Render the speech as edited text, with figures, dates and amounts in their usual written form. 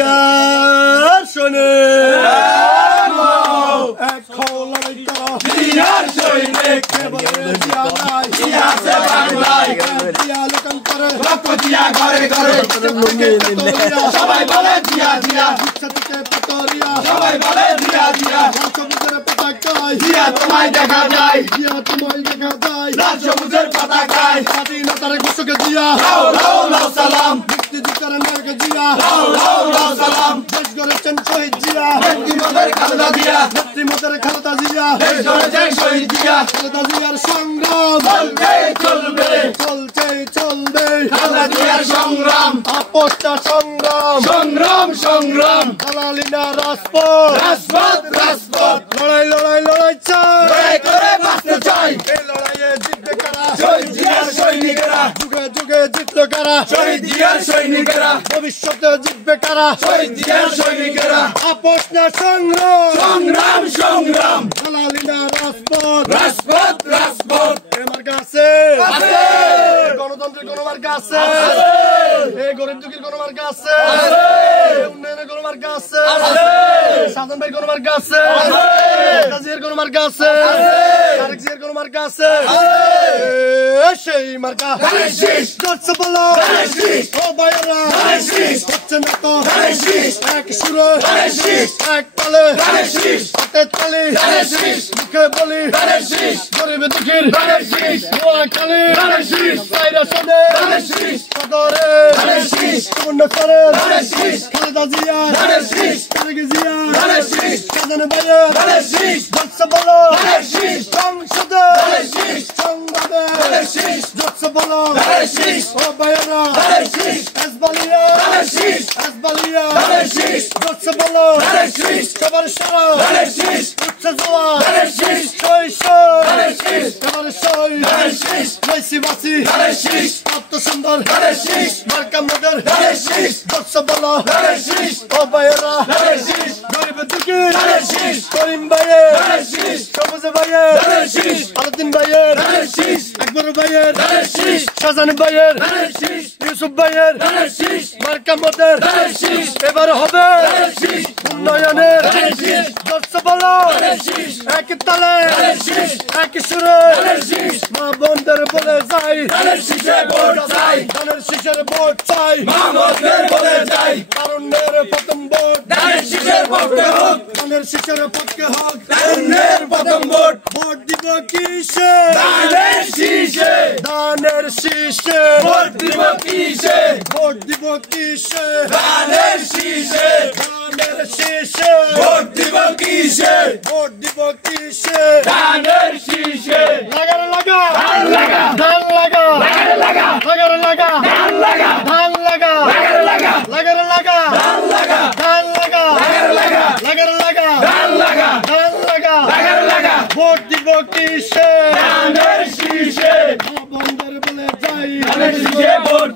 জিয়ার সৈনিক এক লড়াই করো জিয়ার সৈনিক জিয়া নাই জিয়া আছে বাংলায় জিয়া লোকান্তরে রক্ত জিয়া ঘরে ঘরে সবাই বলে জিয়া জিয়া ইচ্ছা থেকে পতরিয়া সবাই বলে জিয়া জিয়া সবুজের পতাকায় জিয়া তোমায় দেখা যায় জিয়া তোমায় দেখা যায় লাল সবুজের পতাকায় স্বাধীনতার ঘোষক জিয়া লাও লাও লাও সালাম মুক্তিযুদ্ধের নায়ক জিয়া লাও লাও লাও সালাম দেশ গড়েছেন শহীদ জিয়া নেত্রীমোদের খালেদা জিয়া নেত্রীমোদের খালেদা জিয়া দেশ গড়েছেন শহীদ জিয়া খালেদা জিয়ার সংগ্রাম চলছে চলবে চলছে চলবে খালেদা জিয়ার সংগ্রাম আপোষটা সংগ্রাম সংগ্রাম সংগ্রাম দালালি না রাজপথ রাজপথ রাজপথ লড়াই লড়াই লড়াই চাই লড়াই করে বাঁচতে চাই এই লড়াইয়ে জিতবে কারা শহীদ জিয়ার সৈনিকেরা যুগে যুগে জিতলো কারা শহীদ জিয়ার সৈনিকেরা ভবিষ্যতে জিতবে কারা শহীদ জিয়ার সৈনিকেরা আপোষ না সংগ্রাম সংগ্রাম সংগ্রাম দালালি না রাজপথ রাজপথ রাজপথ আমার কাছে আছে গণতন্ত্রের কোনো মার্কা আছে এই গরিব দুঃখীর কোনো মার্কা আছে উন্নয়নের কোনো মার্কা আছে সাধন ভাই কোনো মার্কা আছে রাজিয়ার কোনো মার্কা আছে তারেক জিয়ার কোনো মার্কা আছে সেই মার্কা জোরসে বলো ও ভাইয়েরা হচ্ছে না তো এক সুরে এক তালে হাতে তালি মুখে বলি গরিব দুঃখীর নোয়াখালী সাইরা শোনে সদরে সুবর্ণচরে খালেদা জিয়া তারেক জিয়া সাজান ভাইয়ের জোরসে বলো সংসদে সংবাদে জোরসে বলো ও ভাইয়েরা এসবালিয়া এসবালিয়া জোরসে বলো সবার সারা উঠছে জোয়ার সবার সই নৈশি বাসি কত সুন্দর মার্কা মোদের জোরসে বলো ও ভাইয়েরা গরিব দুঃখীর করিম ভাইয়ের সবুজ ভাইয়ের আলাদিন ভাইয়ের আকবর ভাইয়ের শাহজাহান ভাইয়ের ইউসুফ ভাইয়ের মার্কা মোদের এবার হবে উন্নয়নের জোরসে বলো এক তালে এক সুরে মা বোনদের বলে যাই ধানের শীষের ভোট চাই মা বোনদের বলে যাই তারুণ্যের প্রথম ভোট ধানের শীষের পক্ষে হোক ধানের শীষের পক্ষে হোক তারুণ্যের প্রথম ভোট ভোট দিব কিসে ধানের শীষে ধানের শীষে ভোট দিব কিসে ভোট দিব কিসে ধানের শীষে ধানের শীষে ভোট দিব কিসে ভোট দিব কিসে ধানের শীষে লাগার লাগা ধান লাগা ধান লাগা লাগার লাগা লাগার লাগা ধান লাগা ধান লাগা লাগার লাগা লাগার লাগা ধান লাগা ধান লাগা লাগার লাগা লাগার লাগা ধান লাগা ধান লাগা লাগার লাগা ভোট দিব কিসে ধানের শীষে বন্ধের বলে যাই ধানের শীষে ভোট